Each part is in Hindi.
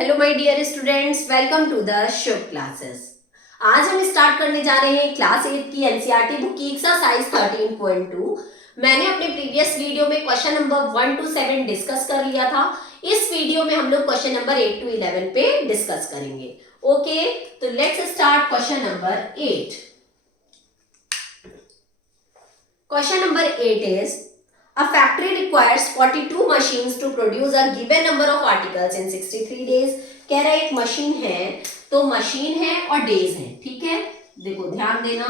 Hello my dear students, welcome to the Shubh classes. आज हम स्टार्ट करने जा रहे हैं क्लास 8 की एनसीईआरटी बुक की एक्सरसाइज 13.2। मैंने अपने प्रीवियस वीडियो में क्वेश्चन नंबर 1 to 7 डिस्कस कर लिया था। इस वीडियो में हम लोग क्वेश्चन नंबर 8 to 11 पे डिस्कस करेंगे। ओके, तो let's start question number 8। Question number 8 is A factory requires 42 machines to produce a given number of articles in 63 days। कह रहा है एक मशीन है, तो मशीन है और डेज है। ठीक है, देखो ध्यान देना,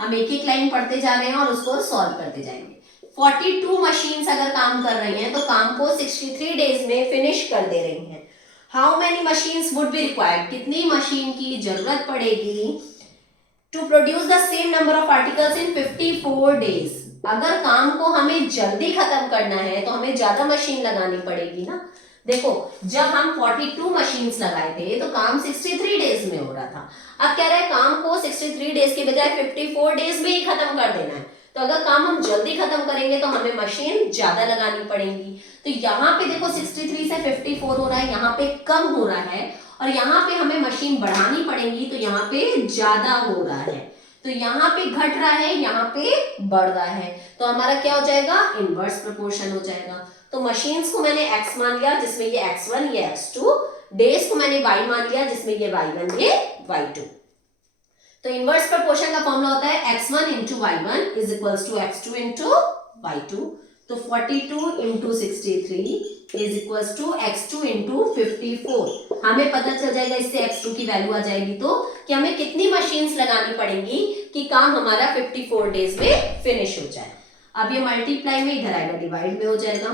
हम एक एक लाइन पढ़ते जा रहे हैं और उसको सॉल्व करते जाएंगे। 42 मशीन्स अगर काम कर रही हैं तो काम को 63 डेज में फिनिश कर दे रही हैं। How many machines would be required, कितनी मशीन की जरूरत पड़ेगी to produce the same number of articles in 54 days. अगर काम को हमें जल्दी खत्म करना है तो हमें ज्यादा मशीन लगानी पड़ेगी ना। देखो, जब हम 42 मशीन्स लगाए थे तो काम 63 डेज में हो रहा था। अब कह रहा है काम को 63 डेज के बजाय 54 डेज में ही खत्म कर देना है। तो अगर काम हम जल्दी खत्म करेंगे तो हमें मशीन ज्यादा लगानी पड़ेगी। तो यहाँ पे देखो 63 से 54 हो रहा है, यहाँ पे कम हो रहा है, और यहाँ पे हमें मशीन बढ़ानी पड़ेगी तो यहाँ पे ज्यादा हो रहा है। तो यहाँ पे घट रहा है, यहाँ पे बढ़ रहा है, तो हमारा क्या हो जाएगा, इनवर्स प्रोपोर्शन हो जाएगा। तो मशीन्स को मैंने x मान लिया जिसमें ये x1 ये x2, डेज को मैंने y मान लिया जिसमें ये y1 ये y2। तो इनवर्स प्रोपोर्शन का फॉर्मूला होता है x1 into y1 is equals to x2 into y2। तो 42 into 63 is equals to x2 into 54। हमें पता चल जाएगा इससे x2 की वैल्यू आ जाएगी तो कि हमें कितनी मशीन्स लगानी पड़ेंगी कि काम हमारा 54 डेज में फिनिश हो जाए। अब ये मल्टीप्लाई में इधर आएगा, डिवाइड में हो जाएगा,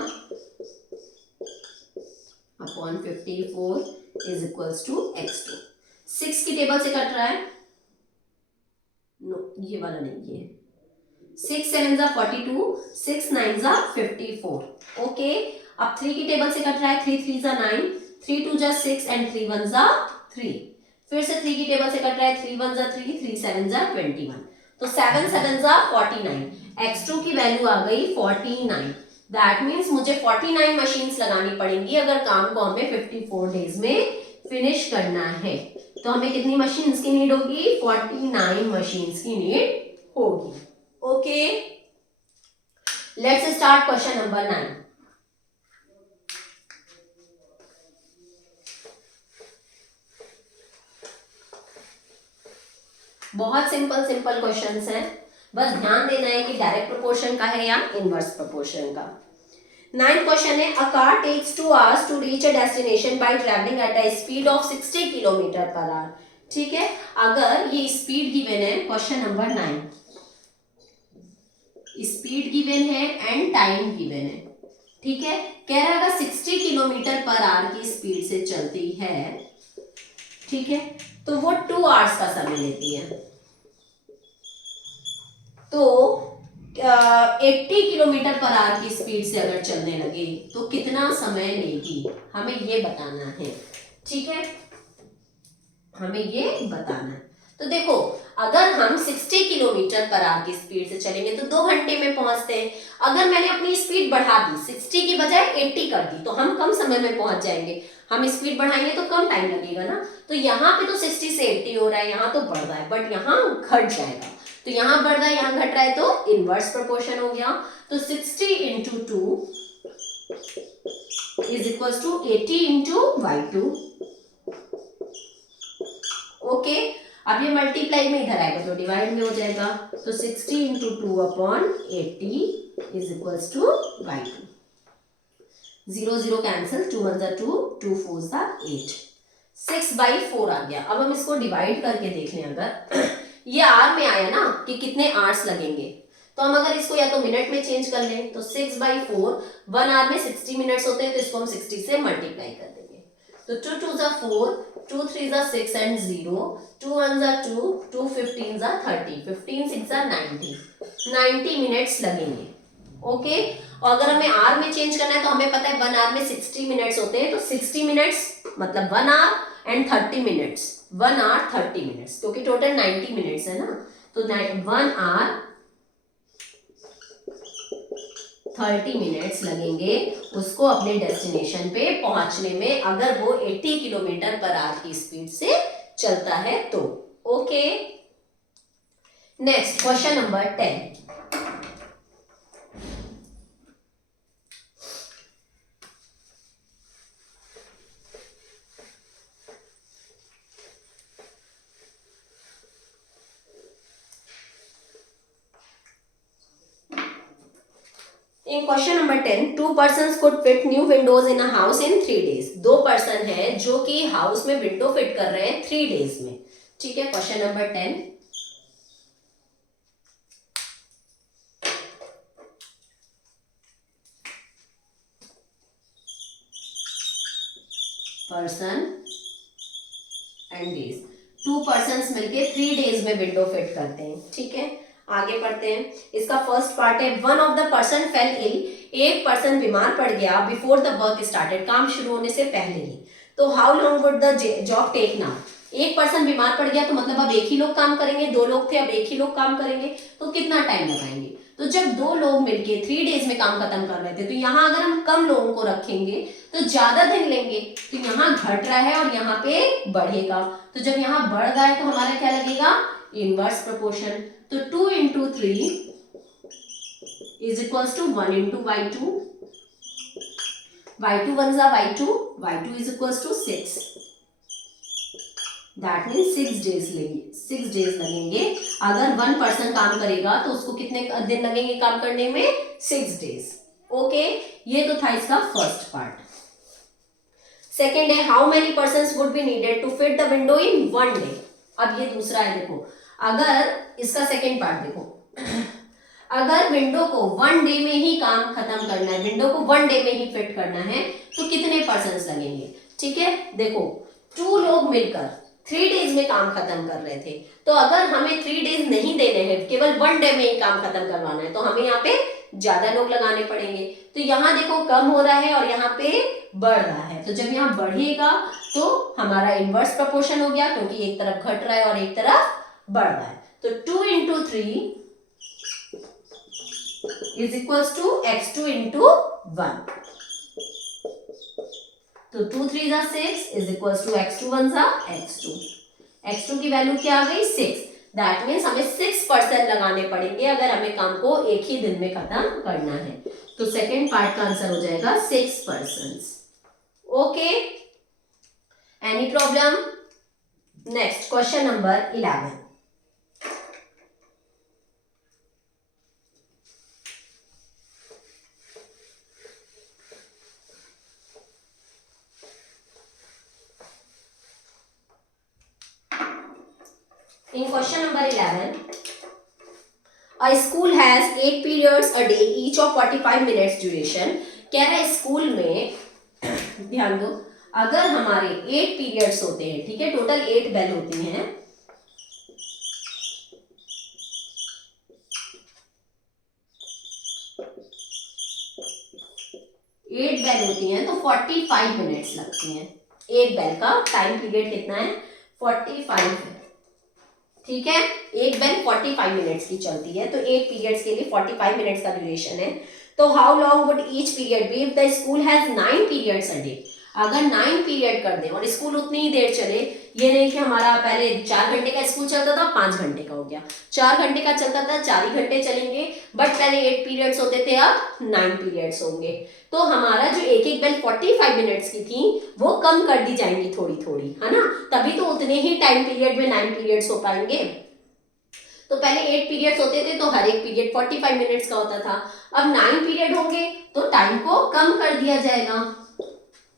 upon 54 is equals to x2। 6 की टेबल से कट रहा है, नो ये वाला नहीं, ये 6 7 जा 42, 6 9 जा 54। ओके, अब 3 की टेबल से कट रहा है, 3 3 जा 9, 3 2 जा 6 एंड 3 1 जा 3। फिर से 3 की टेबल से कट रहा है, 3 1 जा 3, 3 7 जा 21। तो 7 7 जा 49। x2 की वैल्यू आ गई 49। दैट मीन्स मुझे 49 मशीन्स लगानी पड़ेंगी अगर काम को हमें 54 डेज में फिनिश करना है। तो हमें कितनी मशीन्स की नीड होगी, 49 मशीन्स की नीड होगी। Okay, let's start question number 9। बहुत सिंपल सिंपल क्वेश्चंस हैं, बस ध्यान देना है कि डायरेक्ट प्रोपोर्शन का है या इनवर्स प्रोपोर्शन का। 9th क्वेश्चन है, a car takes 2 hours to reach a destination by travelling at a speed of 60 kilometre per hour. ठीक है, अगर ये स्पीड गिवन है, क्वेश्चन नंबर 9, स्पीड गिवन है एंड टाइम गिवन है। ठीक है, कह रहा है 60 किलोमीटर पर आवर की स्पीड से चलती है, ठीक है, तो वो 2 आवर्स का समय लेती है। तो 80 किलोमीटर पर आवर की स्पीड से अगर चलने लगे तो कितना समय लेगी, हमें ये बताना है। ठीक है, हमें ये बताना है। तो देखो, अगर हम 60 किलोमीटर पर आवर की स्पीड से चलेंगे तो 2 घंटे में पहुंचते हैं। अगर मैंने अपनी स्पीड बढ़ा दी, 60 की बजाय 80 कर दी, तो हम कम समय में पहुंच जाएंगे। हम स्पीड बढ़ाएंगे तो कम टाइम लगेगा ना। तो यहाँ पे तो 60 से 80 हो रहा है, यहाँ तो बढ़ रहा है, बट यहाँ घट जाएगा। तो यहाँ बढ़ रहा है, यहाँ घट रहा है, तो इनवर्स प्रोपोर्शन हो गया। तो 60 into 2 is equal to 80 into y2। Okay, अब ये मल्टीप्लाई में इधर आएगा तो डिवाइड में हो जाएगा। तो 60 into 2 upon 80 is equals to y2। 0 0 cancel, 2 1 जा 2, 2 4 जा 8, 6/4 आ गया। अब हम इसको डिवाइड करके देख लें, अगर ये आर में आया ना कि कितने आवर्स लगेंगे, तो हम अगर इसको या तो मिनट में चेंज कर लें तो 6/4, 1 आवर में 60 मिनट्स होते हैं, तो इसको हम 60 से मल्टीप्लाई कर देंगे। तो 2 2 जा 4, 2 3 जा 6 एंड 0, 2 1 जा 2, 2 15 जा 30, 15 6 जा 90 मिनट्स लगेंगे। ओके, और अगर हमें आर में चेंज करना है तो हमें पता है 1 आवर में 60 मिनट्स होते हैं, तो 60 मिनट्स मतलब 1 hour and 30 minutes, 1 hour 30 minutes, क्योंकि टोटल 90 मिनट्स है ना। तो 1 आवर 30 मिनट्स लगेंगे उसको अपने डेस्टिनेशन पे पहुंचने में, अगर वो 80 किलोमीटर पर आवर की स्पीड से चलता है तो। Okay, next question number 10। In question number 10, two persons could fit new windows in a house in 3 days. दो पर्सन है जो कि हाउस में विंडो फिट कर रहे हैं 3 डेज में। ठीक है, question number 10। Person and days, to persons मिलके 3 डेज में विंडो फिट करते हैं। ठीक है, आगे पढ़ते हैं। इसका फर्स्ट पार्ट है, one of the person fell ill, एक पर्सन बीमार पड़ गया बिफोर द वर्क स्टार्टेड, काम शुरू होने से पहले ही। तो how long would the job take now. एक पर्सन बीमार पड़ गया तो मतलब अब एक ही लोग काम करेंगे, दो लोग थे अब एक ही लोग काम करेंगे, तो कितना टाइम लगाएंगे। तो जब दो लोग मिलके 3 डेज में काम खत्म कर रहे थे, तो यहाँ अगर हम कम लोगों को रखेंगे तो ज्यादा दिन लेंगे, तो यहाँ घट रहा है और यहाँ पे बढ़ेगा। तो जब यहाँ बढ़ रहा है तो हमारा क्या लगेगा, इनवर्स प्रोपोर्शन। तो 2 into 3 is equals to 1 into y2, y2 1 जा y2, y2 is equals to 6, that means 6 days लेंगे, 6 days लगेंगे। अगर 1 पर्सन काम करेगा तो उसको कितने दिन लगेंगे काम करने में, 6 days। ओके, ये तो था इसका फर्स्ट पार्ट। सेकेंड है, how many person would be needed to fit the window in 1 day. अब ये दूसरा है, देखो अगर इसका सेकेंड पार्ट देखो, अगर विंडो को 1 डे में ही काम खत्म करना है, विंडो को 1 डे में ही फिट करना है तो कितने पर्सन्स लगेंगे। ठीक है, देखो 2 लोग मिलकर 3 डेज में काम खत्म कर रहे थे, तो अगर हमें 3 डेज नहीं देने हैं, केवल 1 डे में ही काम खत्म करवाना है, तो हमें यहाँ पे ज्यादा लोग लगाने पड़ेंगे। तो यहाँ देखो कम हो रहा है और यहाँ पे बढ़ रहा है, तो जब यहाँ बढ़ेगा तो हमारा इनवर्स प्रोपोर्शन हो गया, क्योंकि एक तरफ घट रहा है और एक तरफ बढ़ रहा है। तो 2 into 3 is equals to x2 into 1. तो 2 3 जा 6 is equals to x2 1 जा x2, x2 की वैल्यू क्या आ गई 6। दैट मीन्स हमें 6 पर्सन लगाने पड़ेंगे अगर हमें काम को एक ही दिन में खत्म करना है। तो सेकेंड पार्ट का आंसर हो जाएगा 6 persons. Okay, any problem. Next question number 11। In question number 11, a school has 8 periods a day, each of 45 minutes duration. कह रहा है स्कूल में, ध्यान दो, अगर हमारे 8 पीरियड्स होते हैं, ठीक है, टोटल 8 बेल होती हैं, तो 45 मिनट्स लगती हैं। एक बेल का टाइम पीरियड कितना है, 45 है। ठीक है, एक बेल 45 मिनट्स की चलती है, तो 8 पीरियड्स के लिए 45 मिनट्स का ड्यूरेशन है। तो how long would each period be if the school has 9 periods a day. अगर 9 पीरियड कर दें और स्कूल उतनी ही देर चले, ये नहीं कि हमारा पहले 4 घंटे का स्कूल चलता था 5 घंटे का हो गया, 4 घंटे का चलता था 4 ही घंटे चलेंगे, बट पहले 8 पीरियड्स होते थे अब 9 पीरियड्स होंगे। तो हमारा जो एक एक बेल 45 मिनट्स की थी वो कम कर दी जाएंगी थोड़ी थोड़ी, है ना, तभी तो उतने ही टाइम पीरियड में 9 पीरियड्स हो पाएंगे। तो पहले 8 पीरियड्स होते थे तो हर एक पीरियड 45 मिनट्स का होता था, अब 9 पीरियड होंगे तो टाइम को कम कर दिया जाएगा।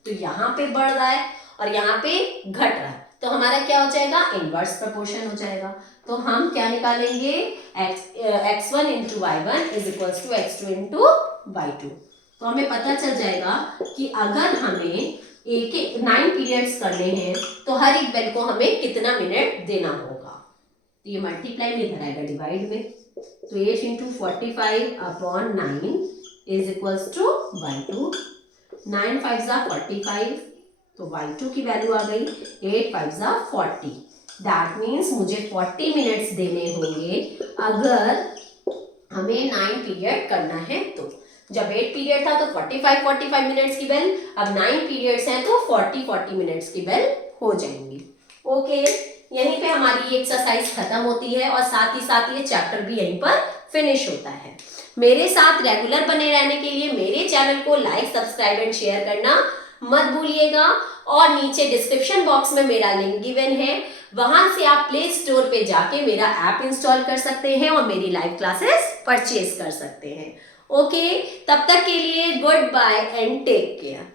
तो यहाँ पे बढ़ रहा है और यहाँ पे घट रहा है, तो हमारा क्या हो जाएगा, इनवर्स प्रोपोर्शन हो जाएगा। तो हम क्या निकालेंगे, x1 into y1 is equals to x2 into y2। तो हमें पता चल जाएगा कि अगर हमें एक 9 पीरियड्स करने हैं तो हर एक बेल को हमें कितना मिनट देना होगा। तो ये मल्टीप्लाई में इधर आएगा डिवाइड में, तो 8 into 45 upon 9 is equals to y2, 9 5 जा 45, तो y2 की वैल्यू आ गई 8 5 जा 40। दैट मीन्स मुझे 40 मिनट्स देने होंगे अगर हमें 9 पीरियड करना है तो। जब 8 पीरियड था तो 45 मिनट्स की बेल, अब 9 पीरियड्स हैं तो 40 मिनट्स की बेल हो जाएंगी। ओके, यहीं पे हमारी ये एक्सरसाइज खत्म होती है और साथ ही साथ ये चैप्टर भी यहीं पर फिनिश होता है। मेरे साथ रेगुलर बने रहने के लिए मेरे चैनल को लाइक, सब्सक्राइब एंड शेयर करना मत भूलिएगा। और नीचे डिस्क्रिप्शन बॉक्स में मेरा लिंक गिवन है, वहां से आप प्ले स्टोर पे जाके मेरा ऐप इंस्टॉल कर सकते हैं और मेरी लाइव क्लासेस परचेज कर सकते हैं। ओके, तब तक के लिए good bye and take care.